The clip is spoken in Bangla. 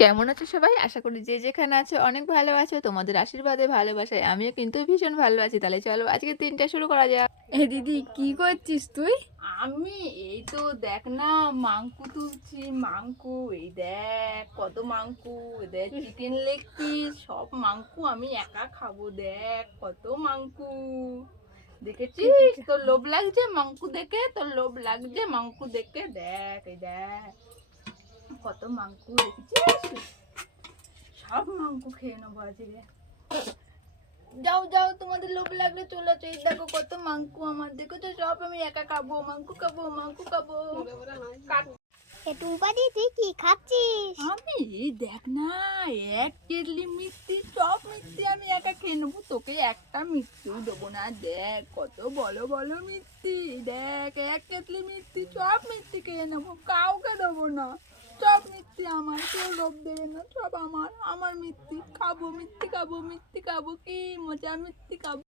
কেমন আছো সবাই? আশা করি যে যেখানে আছো অনেক ভালো আছো। তোমাদের আশীর্বাদে ভালোবাসায় আমিও কিন্তু ভীষণ ভালো আছি। তাহলে চলো আজকের দিনটা শুরু করা যাক। এ দিদি কি করছিস তুই? আমি এই তো দেখ না, মাংকু তুলছি। মাংকু, এই দেখ কত মাংকু, এই দেখ চিকেন লেগ পিস, সব মাংকু আমি একা খাবো। দেখ কত মাংকু, দেখেছিস? তোর লোভ লাগছে মাংকু দেখে? তোর লোভ লাগছে মাংকু দেখে? দেখ, এই দেখ কত মাংকু, দেখেছিস? সব মাংকু খেয়ে নেবো আজকে। যাও যাও, তোমাদের লোভ লাগলে চলে আসো। এই দেখো কত মাংকু আমার, দেখেছো? সব আমি একা খাবো, মাংকু খাবো, মাংকু খাবো। এ টুম্পা দি তুই কি খাচ্ছিস? আমি এই দেখ না, এক কেটলি মিষ্টি, সব মিষ্টি আমি একা খেয়ে নেবো, তোকে একটা মিষ্টিও দেবো না। দেখ কত বলো বলো মিষ্টি, দেখ এক কেটলি মিষ্টি, সব মিষ্টি খেয়ে নেবো, কাউকে দেবো না। সব মিষ্টি আমার, কেউ লোভ দেবে না, সব আমার। আমার মিষ্টি খাবো, মিষ্টি খাবো, মিষ্টি খাবো, কি মজা, মিষ্টি খাবো।